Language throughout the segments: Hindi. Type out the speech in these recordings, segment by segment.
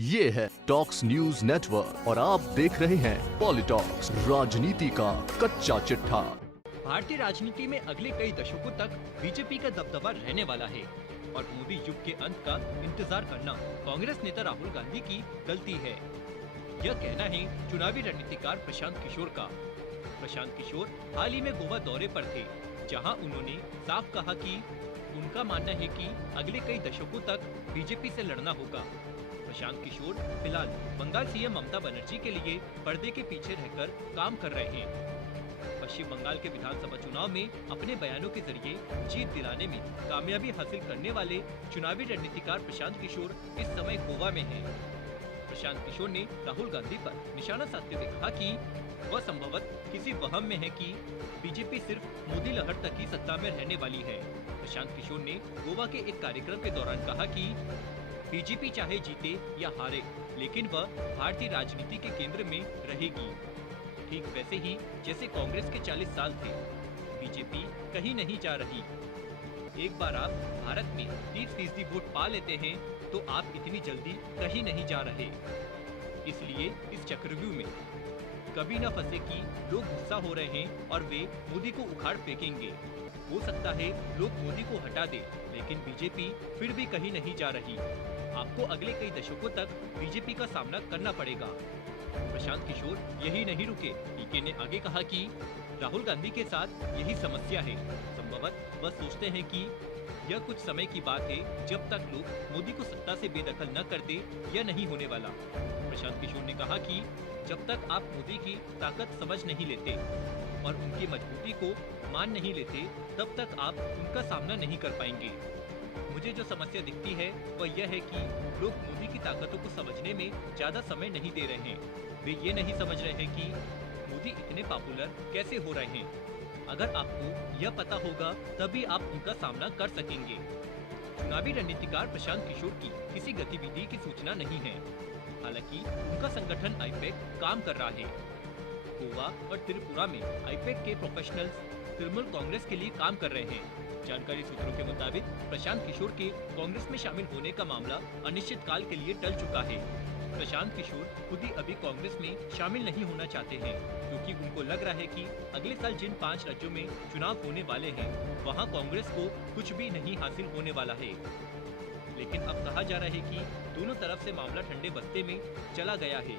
ये है टॉक्स न्यूज नेटवर्क और आप देख रहे हैं पॉलिटॉक्स, राजनीति का कच्चा चिट्ठा। भारतीय राजनीति में अगले कई दशकों तक बीजेपी का दबदबा रहने वाला है और मोदी युग के अंत का इंतजार करना कांग्रेस नेता राहुल गांधी की गलती है। यह कहना है चुनावी रणनीतिकार प्रशांत किशोर का। प्रशांत किशोर हाल ही में गोवा दौरे पर थे, जहां उन्होंने साफ कहा कि उनका मानना है कि अगले कई दशकों तक बीजेपी से लड़ना होगा। प्रशांत किशोर फिलहाल बंगाल सीएम ममता बनर्जी के लिए पर्दे के पीछे रहकर काम कर रहे हैं। पश्चिम बंगाल के विधानसभा चुनाव में अपने बयानों के जरिए जीत दिलाने में कामयाबी हासिल करने वाले चुनावी रणनीतिकार प्रशांत किशोर इस समय गोवा में हैं। प्रशांत किशोर ने राहुल गांधी पर निशाना साधते हुए कहा कि वह संभवतः किसी वहम में है कि बीजेपी सिर्फ मोदी लहर तक ही सत्ता में रहने वाली है। प्रशांत किशोर ने गोवा के एक कार्यक्रम के दौरान कहा कि बीजेपी चाहे जीते या हारे, लेकिन वह भारतीय राजनीति के केंद्र में रहेगी। ठीक वैसे ही जैसे कांग्रेस के 40 साल थे, बीजेपी कहीं नहीं जा रही। एक बार आप भारत में 30% वोट पा लेते हैं तो आप इतनी जल्दी कहीं नहीं जा रहे। इसलिए इस चक्रव्यूह में कभी न फंसे कि लोग गुस्सा हो रहे हैं और वे मोदी को उखाड़ फेंकेंगे। हो सकता है लोग मोदी को हटा दे, लेकिन बीजेपी फिर भी कहीं नहीं जा रही। आपको अगले कई दशकों तक बीजेपी का सामना करना पड़ेगा। प्रशांत किशोर यही नहीं रुके। पीके ने आगे कहा कि राहुल गांधी के साथ यही समस्या है। संभवतः वह सोचते हैं कि यह कुछ समय की बात है, जब तक लोग मोदी को सत्ता से बेदखल न कर दे, यह नहीं होने वाला। प्रशांत किशोर ने कहा कि जब तक आप मोदी की ताकत समझ नहीं लेते और उनकी मजबूती को मान नहीं लेते, तब तक आप उनका सामना नहीं कर पाएंगे। मुझे जो समस्या दिखती है वह यह है कि लोग मोदी की ताकतों को समझने में ज्यादा समय नहीं दे रहे हैं। वे ये नहीं समझ रहे हैं कि मोदी इतने पॉपुलर कैसे हो रहे हैं। अगर आपको यह पता होगा तभी आप उनका सामना कर सकेंगे। चुनावी रणनीतिकार प्रशांत किशोर की किसी गतिविधि की सूचना नहीं है। हालांकि उनका संगठन आईपैक काम कर रहा है। गोवा और त्रिपुरा में आईपैक के प्रोफेशनल्स तृणमूल कांग्रेस के लिए काम कर रहे हैं। जानकारी सूत्रों के मुताबिक प्रशांत किशोर के कांग्रेस में शामिल होने का मामला अनिश्चित काल के लिए टल चुका है। प्रशांत किशोर खुद ही अभी कांग्रेस में शामिल नहीं होना चाहते हैं, क्योंकि उनको लग रहा है कि अगले साल जिन 5 राज्यों में चुनाव होने वाले हैं, वहां कांग्रेस को कुछ भी नहीं हासिल होने वाला है। लेकिन अब कहा जा रहा है कि दोनों तरफ से मामला ठंडे बस्ते में चला गया है।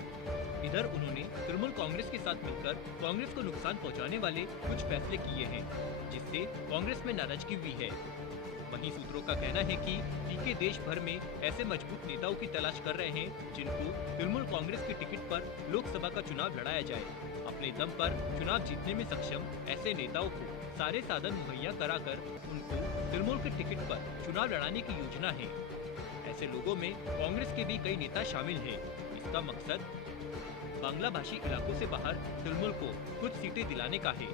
इधर उन्होंने तृणमूल कांग्रेस के साथ मिलकर कांग्रेस को नुकसान पहुंचाने वाले कुछ फैसले किए हैं, जिससे कांग्रेस में नाराजगी हुई है। वहीं सूत्रों का कहना है कि पीके देश भर में ऐसे मजबूत नेताओं की तलाश कर रहे हैं, जिनको तृणमूल कांग्रेस के टिकट पर लोकसभा का चुनाव लड़ाया जाए। अपने दम पर चुनाव जीतने में सक्षम ऐसे नेताओं को सारे साधन मुहैया कराकर उनको तृणमूल के टिकट पर चुनाव लड़ाने की योजना है। ऐसे लोगों में कांग्रेस के भी कई नेता शामिल हैं। इसका मकसद बांग्ला भाषी इलाकों से बाहर तृणमूल को कुछ सीटें दिलाने का है।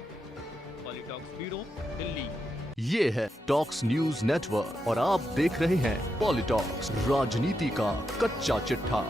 पॉलिटॉक्स ब्यूरो, दिल्ली। ये है टॉक्स न्यूज नेटवर्क और आप देख रहे हैं पॉलिटॉक्स, राजनीति का कच्चा चिट्ठा।